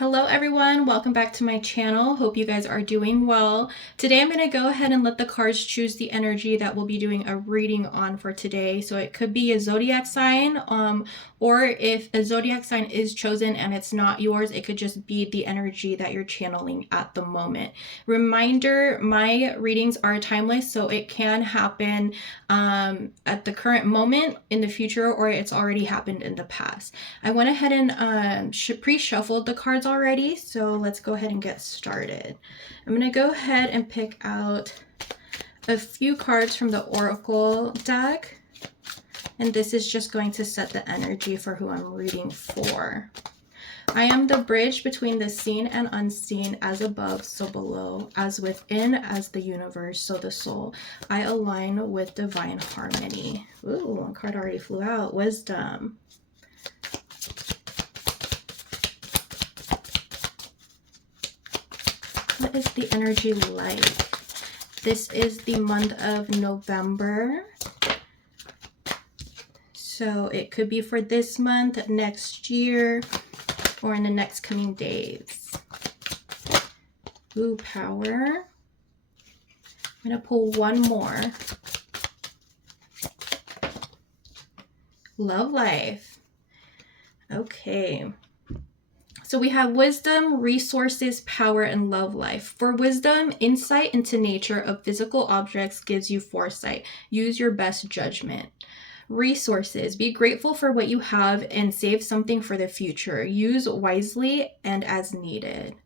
Hello everyone, welcome back to my channel. Hope you guys are doing well. Today I'm going to go ahead and let the cards choose the energy that we'll be doing a reading on for today. So it could be a zodiac sign, or if a zodiac sign is chosen and it's not yours, it could just be the energy that you're channeling at the moment. Reminder, my readings are timeless, so it can happen at the current moment, in the future, or it's already happened in the past. I went ahead and pre-shuffled the cards already, so let's go ahead and get started. I'm going to go ahead and pick out a few cards from the Oracle deck, and this is just going to set the energy for who I'm reading for. I am the bridge between the seen and unseen, as above, so below, as within, as the universe, so the soul. I align with divine harmony. Ooh, one card already flew out. Wisdom. What is the energy like? This is the month of November. So it could be for this month, next year, or in the next coming days. Ooh, power. I'm going to pull one more. Love life. Okay. So we have wisdom, resources, power, and love life. For wisdom, insight into nature of physical objects gives you foresight. Use your best judgment. Resources, be grateful for what you have and save something for the future. Use wisely and as needed.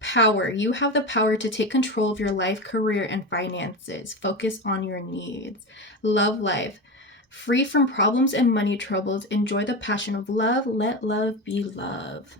Power, you have the power to take control of your life, career, and finances. Focus on your needs. Love life, free from problems and money troubles. Enjoy the passion of love. Let love be love.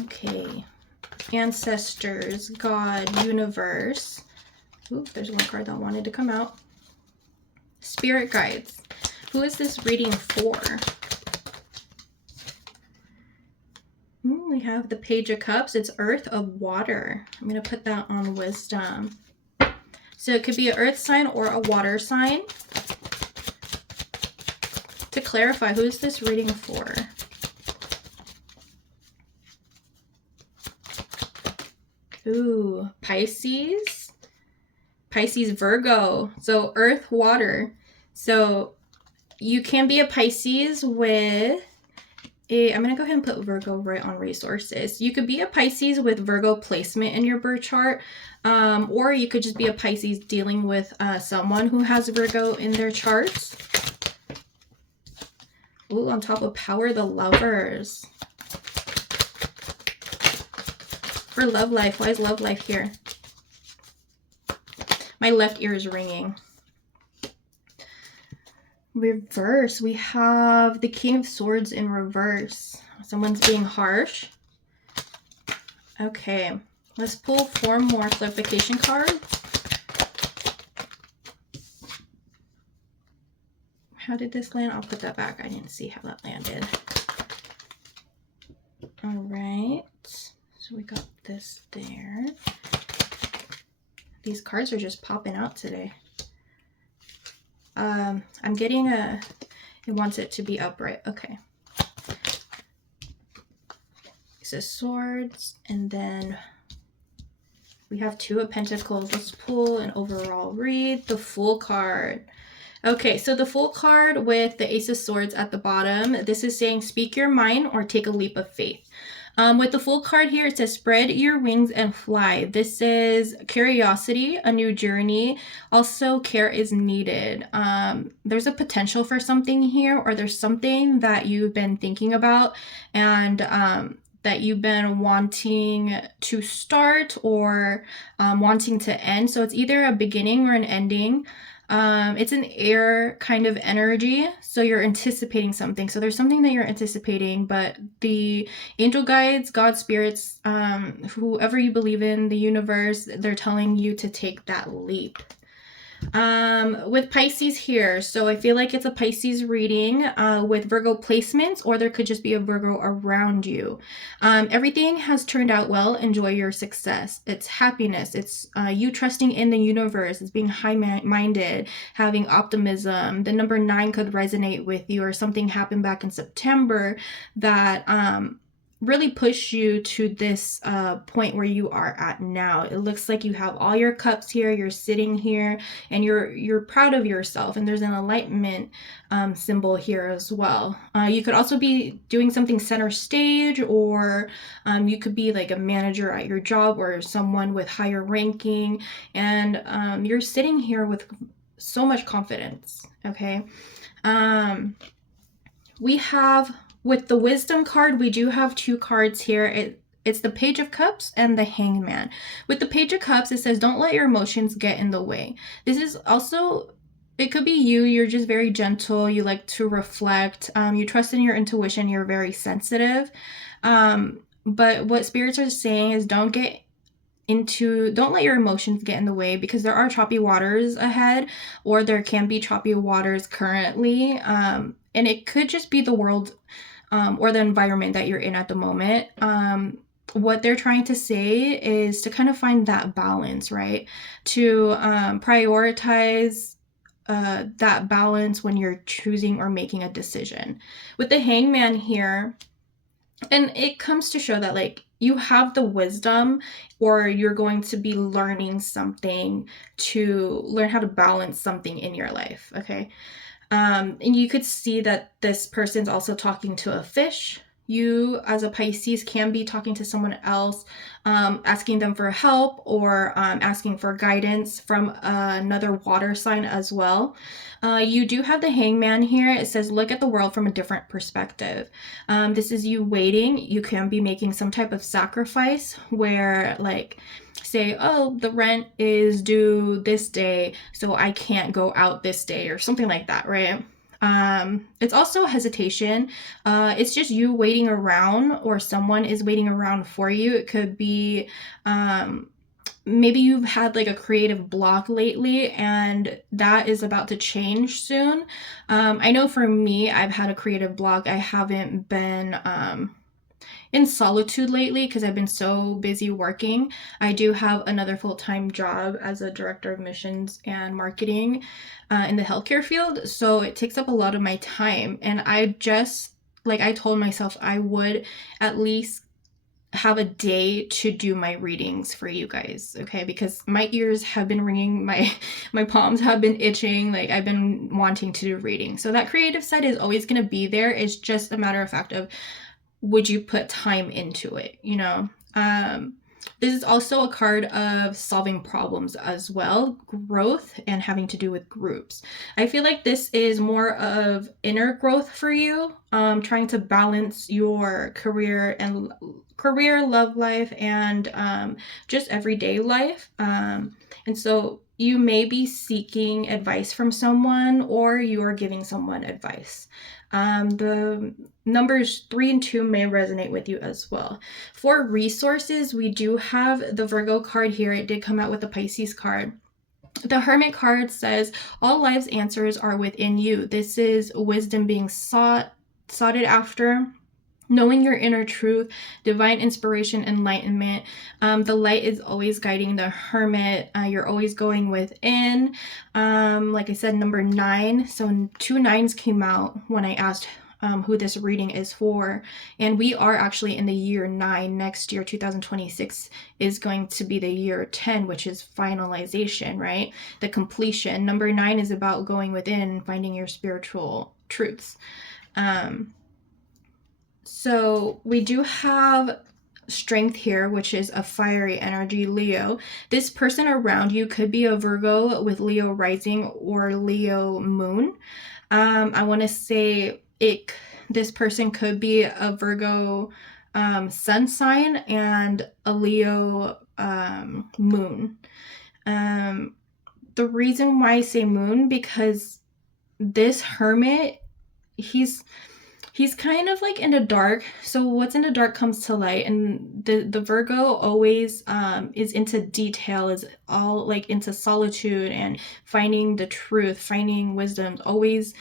Okay, ancestors, God, universe. Ooh, there's one card that wanted to come out. Spirit guides. Who is this reading for? Ooh, we have the Page of Cups. It's Earth of Water. I'm going to put that on wisdom. So it could be an earth sign or a water sign. To clarify, who is this reading for? Ooh, Pisces. Pisces, Virgo. So earth, water. So you can be a Pisces with I'm going to go ahead and put Virgo right on resources. You could be a Pisces with Virgo placement in your birth chart, or you could just be a Pisces dealing with someone who has Virgo in their charts. Ooh, on top of power, the Lovers. For love life, why is love life here? My left ear is ringing. Reverse, we have the King of Swords in reverse. Someone's being harsh. Okay, let's pull 4 more clarification cards. How did this land? I'll put that back. I didn't see how that landed. All right, so we got this there. These cards are just popping out today. I'm getting it wants it to be upright. Okay. Ace of Swords, and then we have 2 of Pentacles. Let's pull an overall read. The Fool card. Okay, so the Fool card with the Ace of Swords at the bottom, this is saying speak your mind or take a leap of faith. With the Fool card here, it says spread your wings and fly. This is curiosity, a new journey. Also, care is needed. There's a potential for something here, or there's something that you've been thinking about and that you've been wanting to start or wanting to end. So it's either a beginning or an ending. It's an air kind of energy, so you're anticipating something. So there's something that you're anticipating, but the angel guides, God spirits, whoever you believe in, the universe, they're telling you to take that leap. With Pisces here, so I feel like it's a Pisces reading with Virgo placements, or there could just be a Virgo around you. Everything has turned out well. Enjoy your success. It's happiness. It's you trusting in the universe. It's being high-minded, having optimism. The number 9 could resonate with you, or something happened back in September that really push you to this point where you are at now. It looks like you have all your cups here, you're sitting here, and you're proud of yourself, and there's an enlightenment symbol here as well. You could also be doing something center stage, or you could be like a manager at your job or someone with higher ranking, and you're sitting here with so much confidence. Okay. We have, with the wisdom card, we do have 2 cards here. It's the Page of Cups and the Hangman. With the Page of Cups, it says, don't let your emotions get in the way. This is also, it could be you're just very gentle, you like to reflect, you trust in your intuition, you're very sensitive. But what spirits are saying is don't let your emotions get in the way, because there are choppy waters ahead, or there can be choppy waters currently. And it could just be the world or the environment that you're in at the moment. What they're trying to say is to kind of find that balance, right? To prioritize that balance when you're choosing or making a decision. With the Hangman here, and it comes to show that like you have the wisdom, or you're going to be learning something to learn how to balance something in your life. Okay. And you could see that this person's also talking to a fish. You, as a Pisces, can be talking to someone else, asking them for help, or asking for guidance from another water sign as well. You do have the Hangman here. It says, look at the world from a different perspective. This is you waiting. You can be making some type of sacrifice where, like, say, oh, the rent is due this day, so I can't go out this day, or something like that, right? It's also hesitation. It's just you waiting around, or someone is waiting around for you. It could be maybe you've had like a creative block lately, and that is about to change soon. I know for me, I've had a creative block. I haven't been in solitude lately because I've been so busy working. I do have another full-time job as a director of missions and marketing in the healthcare field, so it takes up a lot of my time. And I just, like, I told myself I would at least have a day to do my readings for you guys, okay? Because my ears have been ringing, my palms have been itching, like I've been wanting to do readings. So that creative side is always going to be there. It's just a matter of fact of, would you put time into it, you know? This is also a card of solving problems as well, growth, and having to do with groups. I feel like this is more of inner growth for you, trying to balance your career, love life, and just everyday life. And so you may be seeking advice from someone, or you are giving someone advice. The numbers 3 and 2 may resonate with you as well. For resources, we do have the Virgo card here. It did come out with the Pisces card. The Hermit card says, all life's answers are within you. This is wisdom being sought after, knowing your inner truth, divine inspiration, enlightenment. The light is always guiding the Hermit. You're always going within. Like I said, number 9. So 2 9s came out when I asked who this reading is for. And we are actually in the year 9. Next year, 2026, is going to be the year 10, which is finalization, right? The completion. Number 9 is about going within, finding your spiritual truths. So we do have strength here, which is a fiery energy, Leo. This person around you could be a Virgo with Leo rising or Leo moon. I want to say this person could be a Virgo sun sign and a Leo moon. The reason why I say moon, because this Hermit, he's He's kind of like in the dark. So what's in the dark comes to light, and the Virgo always is into detail, is all like into solitude and finding the truth, finding wisdom, always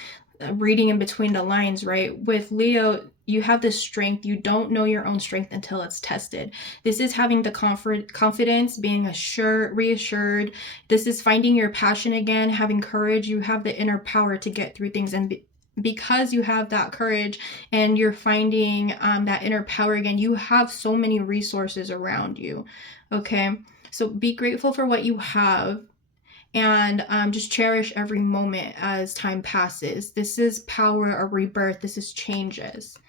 reading in between the lines, right? With Leo, you have this strength. You don't know your own strength until it's tested. This is having the confidence, being reassured. This is finding your passion again, having courage. You have the inner power to get through things, and because you have that courage and you're finding that inner power again, you have so many resources around you. Okay, so be grateful for what you have, and just cherish every moment as time passes. This is power or rebirth. This is changes.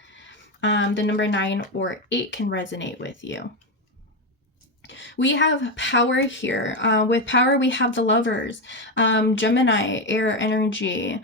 The number 9 or 8 can resonate with you. We have power here. With power, we have the Lovers, Gemini, air energy.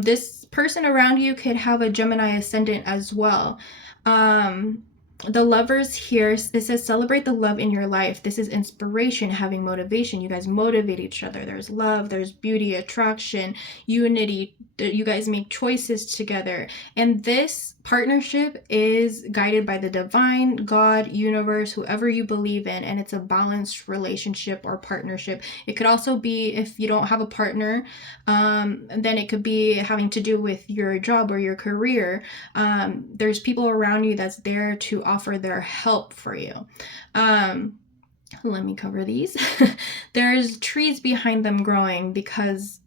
This person around you could have a Gemini ascendant as well. The Lovers here, this says celebrate the love in your life. This is inspiration, having motivation. You guys motivate each other. There's love, there's beauty, attraction, unity. You guys make choices together. And this partnership is guided by the divine, God, universe, whoever you believe in, and it's a balanced relationship or partnership. It could also be, if you don't have a partner, then it could be having to do with your job or your career. There's people around you that's there to offer their help for you. Let me cover these. There's trees behind them growing because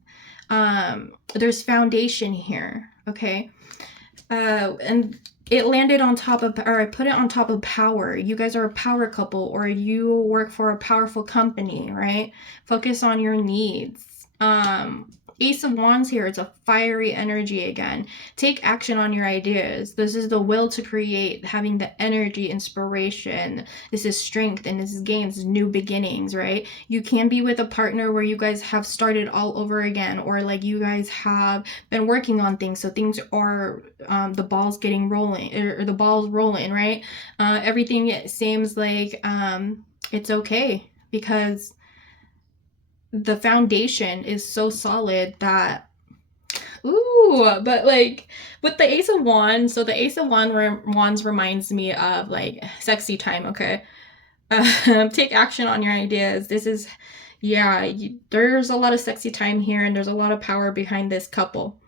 there's foundation here. Okay. And it landed on top of, or I put it on top of power. You guys are a power couple, or you work for a powerful company, right? Focus on your needs. Ace of Wands here, it's a fiery energy again. Take action on your ideas. This is the will to create, having the energy, inspiration. This is strength, and this is gains, new beginnings, right? You can be with a partner where you guys have started all over again, or like you guys have been working on things, so things are the ball's getting rolling, or the ball's rolling, right? Everything seems like it's okay because the foundation is so solid that, but like with the Ace of Wands, so the Ace of Wands reminds me of like sexy time, okay? Take action on your ideas. This is, there's a lot of sexy time here, and there's a lot of power behind this couple.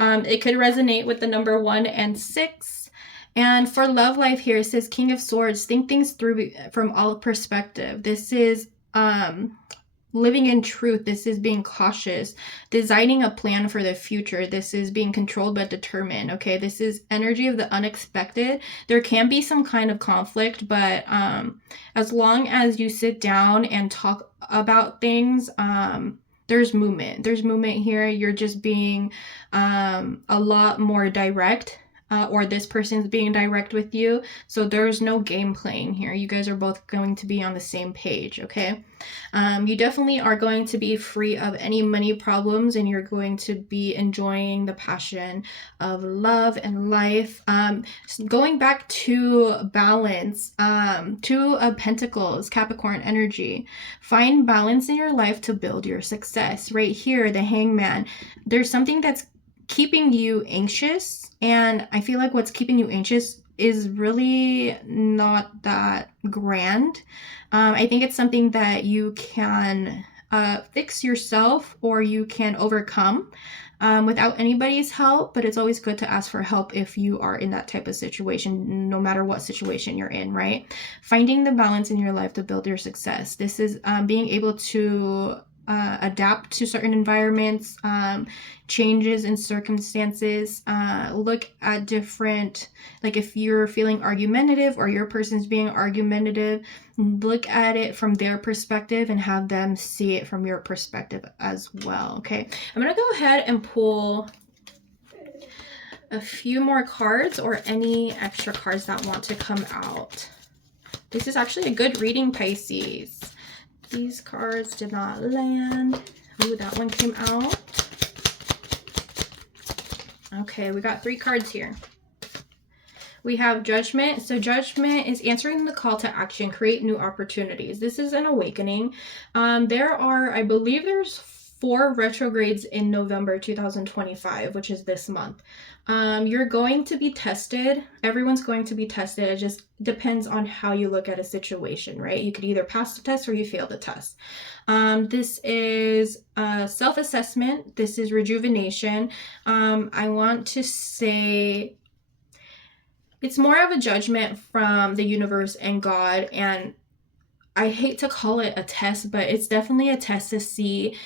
It could resonate with the number 1 and 6. And for love life here, it says King of Swords, think things through from all perspective. This is living in truth. This is being cautious, designing a plan for the future. This is being controlled but determined. Okay, this is energy of the unexpected. There can be some kind of conflict, but as long as you sit down and talk about things, there's movement. There's movement here. You're just being a lot more direct. Or this person's being direct with you. So there's no game playing here. You guys are both going to be on the same page, okay? You definitely are going to be free of any money problems, and you're going to be enjoying the passion of love and life. Going back to balance, 2 of Pentacles, Capricorn energy. Find balance in your life to build your success. Right here, the Hangman. There's something that's keeping you anxious, and I feel like what's keeping you anxious is really not that grand. I think it's something that you can fix yourself, or you can overcome without anybody's help, but it's always good to ask for help if you are in that type of situation, no matter what situation you're in, right? Finding the balance in your life to build your success. This is being able to adapt to certain environments, changes in circumstances, look at different, like if you're feeling argumentative or your person's being argumentative, look at it from their perspective and have them see it from your perspective as well. Okay, I'm gonna go ahead and pull a few more cards, or any extra cards that want to come out. This is actually a good reading, Pisces. These cards did not land. Ooh, that one came out. Okay, we got 3 cards here. We have Judgment. So Judgment is answering the call to action, create new opportunities. This is an awakening. There are, I believe there's 4 retrogrades in November 2025, which is this month. You're going to be tested. Everyone's going to be tested. It just depends on how you look at a situation, right? You could either pass the test or you fail the test. This is self-assessment. This is rejuvenation. I want to say it's more of a judgment from the universe and God, and I hate to call it a test, but it's definitely a test to see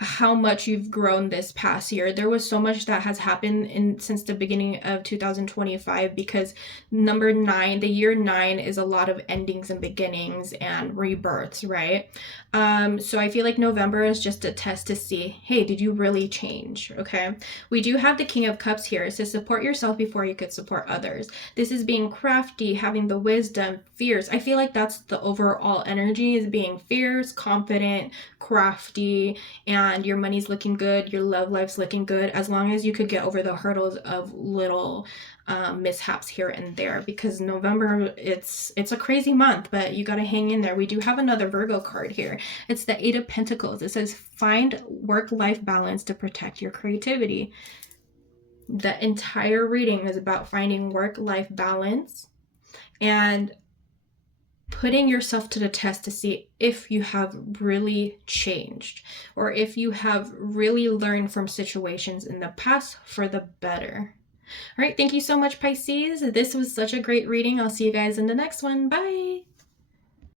how much you've grown this past year. There was so much that has happened since the beginning of 2025, because number 9, the year 9, is a lot of endings and beginnings and rebirths, right? So I feel like November is just a test to see, hey, did you really change? Okay. We do have the King of Cups here. It says support yourself before you could support others. This is being crafty, having the wisdom, fierce. I feel like that's the overall energy, is being fierce, confident, crafty, and your money's looking good, your love life's looking good, as long as you could get over the hurdles of little mishaps here and there, because November, it's a crazy month, but you got to hang in there. We do have another Virgo card here. It's the 8 of Pentacles. It says find work-life balance to protect your creativity. The entire reading is about finding work-life balance and putting yourself to the test to see if you have really changed, or if you have really learned from situations in the past for the better. All right, thank you so much, Pisces. This was such a great reading. I'll see you guys in the next one. Bye.